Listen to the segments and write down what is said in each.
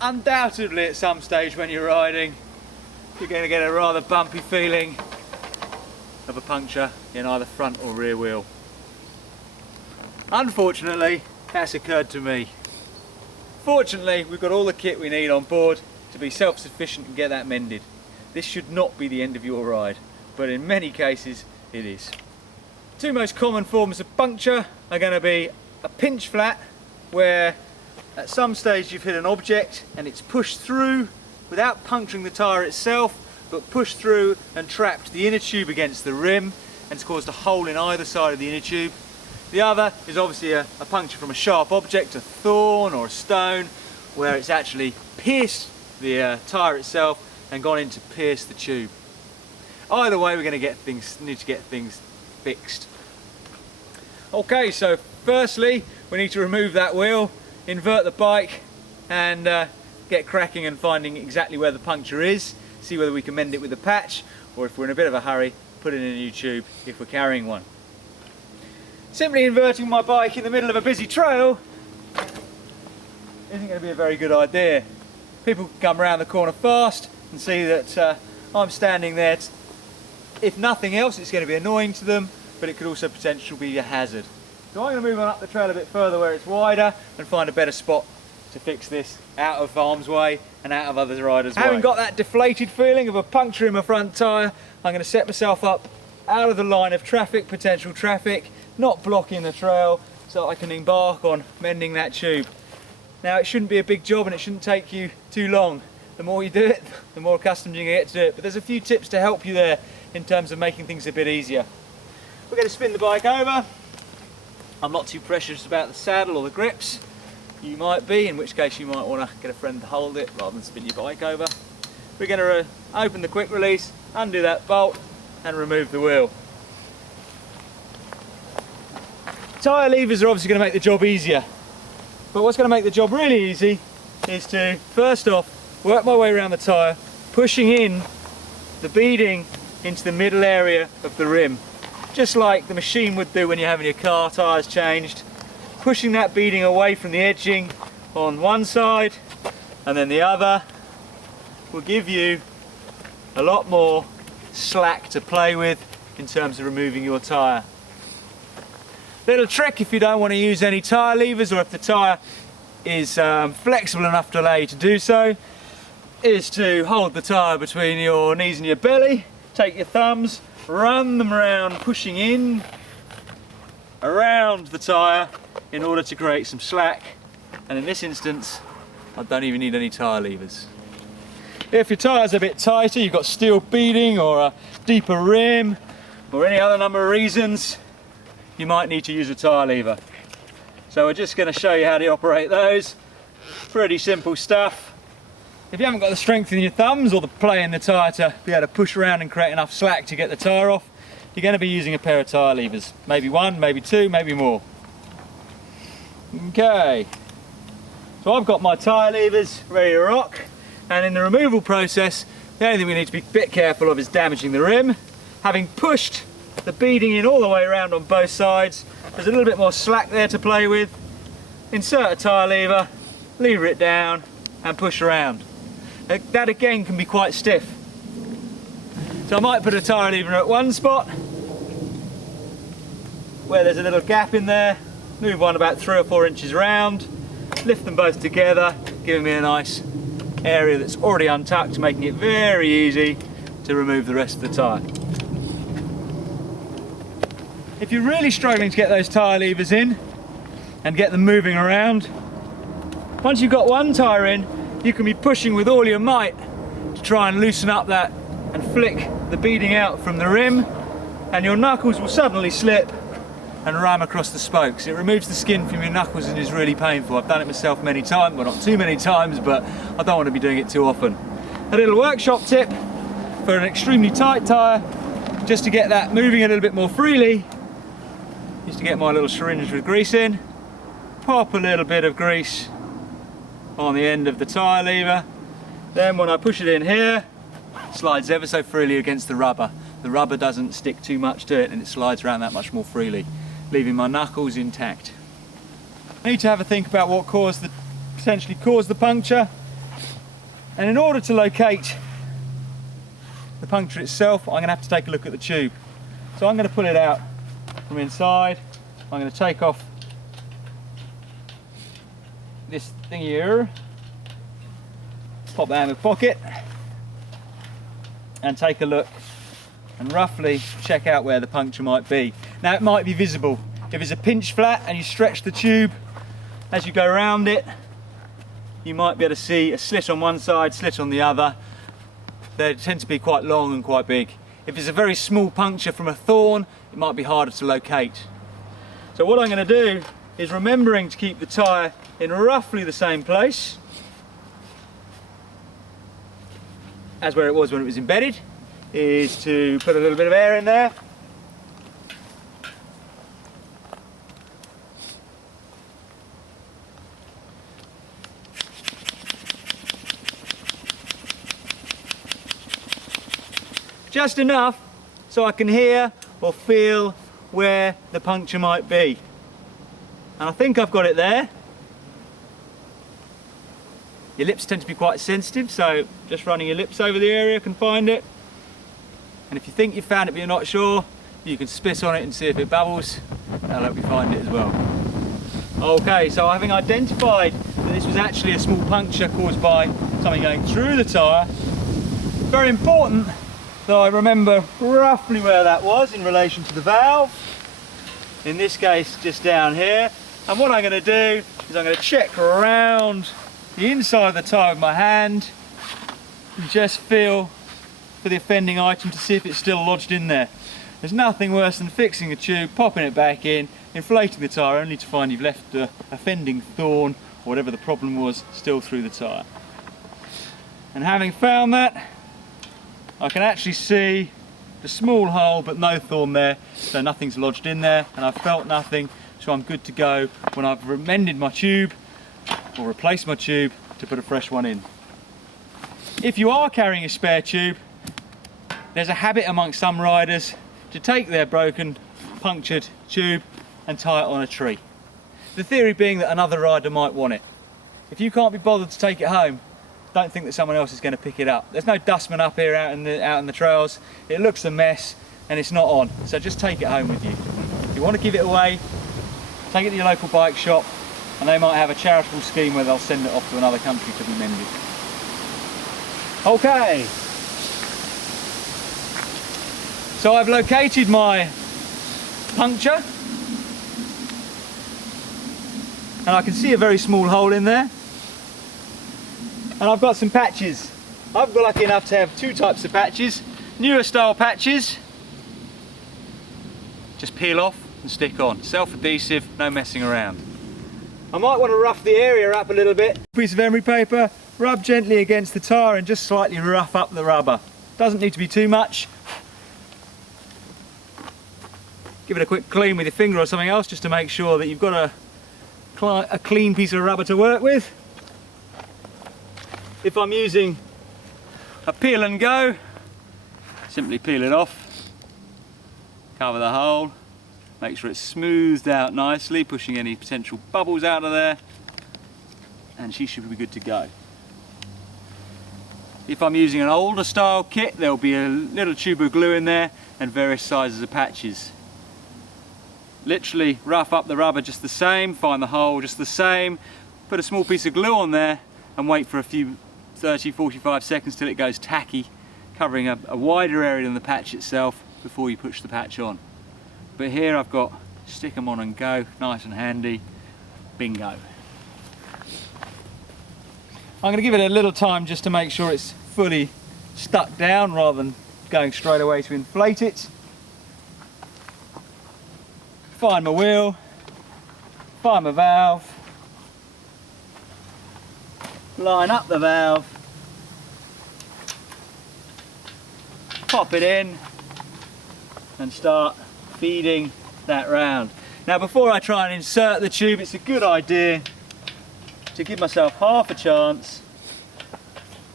undoubtedly at some stage when you're riding, you're going to get a rather bumpy feeling of a puncture in either front or rear wheel. Unfortunately, that's occurred to me. Fortunately, we've got all the kit we need on board to be self-sufficient and get that mended. This should not be the end of your ride, but in many cases it is. Two most common forms of puncture are going to be a pinch flat, where at some stage you've hit an object and it's pushed through without puncturing the tyre itself, but pushed through and trapped the inner tube against the rim and it's caused a hole in either side of the inner tube. The other is obviously a puncture from a sharp object, a thorn or a stone, where it's actually pierced the tyre itself and gone in to pierce the tube. Either way, we're going to need to get things fixed. Okay, so firstly we need to remove that wheel, invert the bike and get cracking and finding exactly where the puncture is, see whether we can mend it with a patch, or if we're in a bit of a hurry, put in a new tube if we're carrying one. Simply inverting my bike in the middle of a busy trail isn't going to be a very good idea. People can come around the corner fast and see that I'm standing there. If nothing else, it's going to be annoying to them, but it could also potentially be a hazard. So I'm going to move on up the trail a bit further where it's wider and find a better spot to fix this out of harm's way and out of other riders' way. Having got that deflated feeling of a puncture in my front tyre, I'm going to set myself up out of the line of traffic, potential traffic, not blocking the trail, so I can embark on mending that tube. Now it shouldn't be a big job and it shouldn't take you too long. The more you do it, the more accustomed you get to do it, but there's a few tips to help you there in terms of making things a bit easier. We're going to spin the bike over. I'm not too precious about the saddle or the grips. You might be, in which case you might want to get a friend to hold it rather than spin your bike over. We're going to open the quick release, undo that bolt and remove the wheel. Tyre levers are obviously going to make the job easier, but what's going to make the job really easy is to first off work my way around the tyre, pushing in the beading into the middle area of the rim, just like the machine would do when you're having your car tyres changed. Pushing that beading away from the edging on one side and then the other will give you a lot more slack to play with in terms of removing your tyre. Little trick if you don't want to use any tyre levers, or if the tyre is flexible enough to allow you to do so, is to hold the tyre between your knees and your belly, take your thumbs, run them around, pushing in around the tyre in order to create some slack, and in this instance I don't even need any tyre levers. If your tyre's a bit tighter, you've got steel beading or a deeper rim or any other number of reasons, you might need to use a tyre lever. So we're just going to show you how to operate those. Pretty simple stuff. If you haven't got the strength in your thumbs or the play in the tyre to be able to push around and create enough slack to get the tyre off, you're going to be using a pair of tyre levers. Maybe one, maybe two, maybe more. Okay, so I've got my tyre levers ready to rock, and in the removal process the only thing we need to be a bit careful of is damaging the rim. Having pushed the beading in all the way around on both sides, there's a little bit more slack there to play with. Insert a tyre lever, lever it down and push around. That again can be quite stiff, so I might put a tyre lever at one spot where there's a little gap in there, move one about 3 or 4 inches round, lift them both together, giving me a nice area that's already untucked, making it very easy to remove the rest of the tyre. If you're really struggling to get those tyre levers in and get them moving around, once you've got one tyre in, you can be pushing with all your might to try and loosen up that and flick the beading out from the rim, and your knuckles will suddenly slip and ram across the spokes. It removes the skin from your knuckles and is really painful. I've done it myself many times, well not too many times, but I don't want to be doing it too often. A little workshop tip for an extremely tight tyre, just to get that moving a little bit more freely, is to get my little syringe with grease in, pop a little bit of grease on the end of the tyre lever, then when I push it in here, it slides ever so freely against the rubber. The rubber doesn't stick too much to it and it slides around that much more freely, leaving my knuckles intact. I need to have a think about what potentially caused the puncture. And in order to locate the puncture itself, I'm going to have to take a look at the tube. So I'm going to pull it out from inside. I'm going to take off this thing here, pop that in the pocket, and take a look and roughly check out where the puncture might be. Now it might be visible. If it's a pinch flat and you stretch the tube as you go around it, you might be able to see a slit on one side, slit on the other. They tend to be quite long and quite big. If it's a very small puncture from a thorn, it might be harder to locate. So what I'm going to do is, remembering to keep the tyre in roughly the same place as where it was when it was embedded, is to put a little bit of air in there. Just enough so I can hear or feel where the puncture might be. And I think I've got it there. Your lips tend to be quite sensitive, so just running your lips over the area can find it. And if you think you've found it but you're not sure, you can spit on it and see if it bubbles. That'll help you find it as well. Okay, so having identified that this was actually a small puncture caused by something going through the tyre, very important that I remember roughly where that was in relation to the valve. In this case, just down here. And what I'm going to do is I'm going to check around the inside of the tyre with my hand and just feel for the offending item to see if it's still lodged in there. There's nothing worse than fixing a tube, popping it back in, inflating the tyre only to find you've left the offending thorn or whatever the problem was still through the tyre. And having found that, I can actually see the small hole but no thorn there, so nothing's lodged in there, and I've felt nothing, so I'm good to go when I've mended my tube or replaced my tube to put a fresh one in. If you are carrying a spare tube, there's a habit amongst some riders to take their broken, punctured tube and tie it on a tree. The theory being that another rider might want it. If you can't be bothered to take it home, don't think that someone else is going to pick it up. There's no dustman up here out in the trails. It looks a mess and it's not on, so just take it home with you. If you want to give it away, take it to your local bike shop, and they might have a charitable scheme where they'll send it off to another country to be mended. Okay, so I've located my puncture and I can see a very small hole in there. And I've got some patches. I've been lucky enough to have two types of patches. Newer style patches. Just peel off and stick on. Self-adhesive, no messing around. I might want to rough the area up a little bit. Piece of emery paper, rub gently against the tyre and just slightly rough up the rubber. Doesn't need to be too much. Give it a quick clean with your finger or something else just to make sure that you've got a clean piece of rubber to work with. If I'm using a peel and go, simply peel it off, cover the hole, make sure it's smoothed out nicely, pushing any potential bubbles out of there, and she should be good to go. If I'm using an older style kit, there'll be a little tube of glue in there and various sizes of patches. Literally rough up the rubber just the same, find the hole just the same, put a small piece of glue on there and wait for a few 30-45 seconds till it goes tacky, covering a wider area than the patch itself before you push the patch on. But here I've got stick them on and go, nice and handy, bingo. I'm going to give it a little time just to make sure it's fully stuck down rather than going straight away to inflate it. Find my wheel, find my valve, line up the valve, pop it in and start feeding that round. Now before I try and insert the tube, it's a good idea to give myself half a chance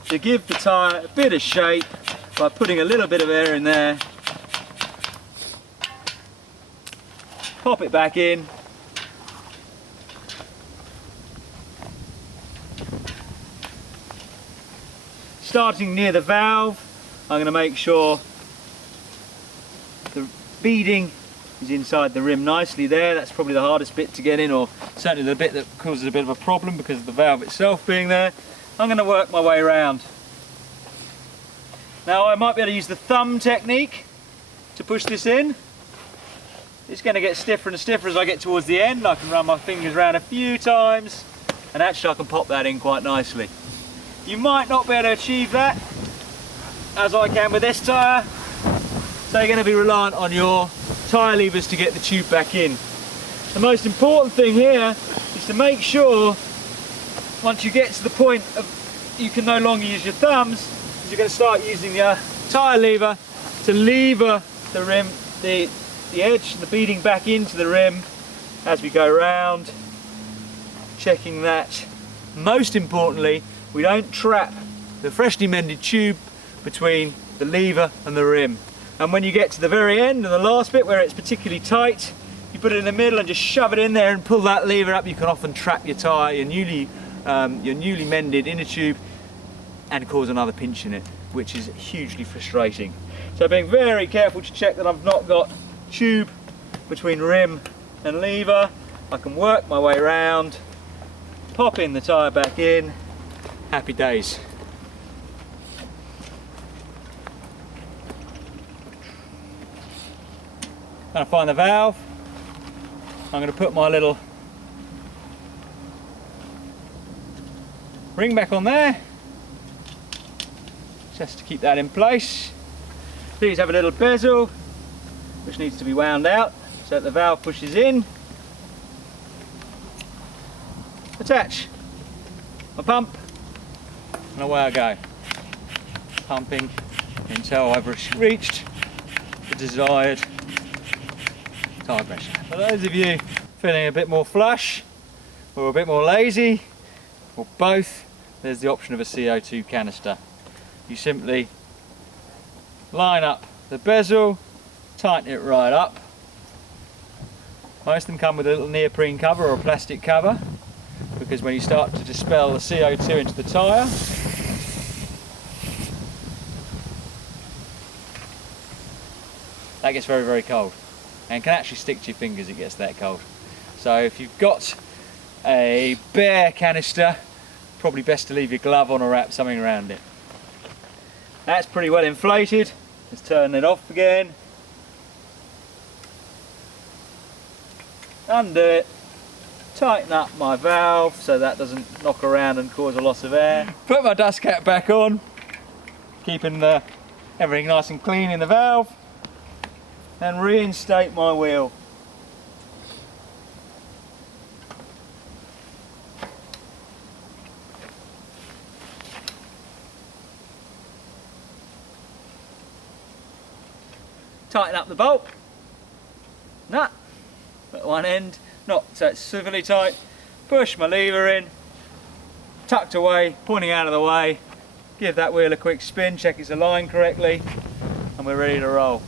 to give the tyre a bit of shape by putting a little bit of air in there, pop it back in, Starting near the valve, I'm going to make sure the beading is inside the rim nicely there. That's probably the hardest bit to get in, or certainly the bit that causes a bit of a problem because of the valve itself being there. I'm going to work my way around. Now I might be able to use the thumb technique to push this in. It's going to get stiffer and stiffer as I get towards the end. I can run my fingers around a few times and actually I can pop that in quite nicely. You might not be able to achieve that as I can with this tyre, so you're going to be reliant on your tyre levers to get the tube back in. The most important thing here is to make sure once you get to the point of you can no longer use your thumbs, you're going to start using your tyre lever to lever the rim, the edge, the beading back into the rim as we go round, checking that most importantly we don't trap the freshly mended tube between the lever and the rim. And when you get to the very end and the last bit where it's particularly tight, you put it in the middle and just shove it in there and pull that lever up. You can often trap your tyre, your newly mended inner tube, and cause another pinch in it, which is hugely frustrating. So being very careful to check that I've not got tube between rim and lever. I can work my way around, pop in the tyre back in, happy days. Going to find the valve. I'm going to put my little ring back on there, just to keep that in place. These have a little bezel which needs to be wound out so that the valve pushes in. Attach my pump and away I go, pumping until I've reached the desired tyre pressure. For those of you feeling a bit more flush or a bit more lazy, or both, there's the option of a CO2 canister. You simply line up the bezel, tighten it right up. Most of them come with a little neoprene cover or a plastic cover, because when you start to dispel the CO2 into the tyre, that gets very, very cold and can actually stick to your fingers. It gets that cold. So if you've got a bare canister, probably best to leave your glove on or wrap something around it. That's pretty well inflated. Let's turn it off again. Undo it. Tighten up my valve so that doesn't knock around and cause a loss of air. Put my dust cap back on, keeping everything nice and clean in the valve, and reinstate my wheel. Tighten up the bolt, nut at one end, not so it's severely tight, push my lever in, tucked away, pointing out of the way, give that wheel a quick spin, check it's aligned correctly, and we're ready to roll.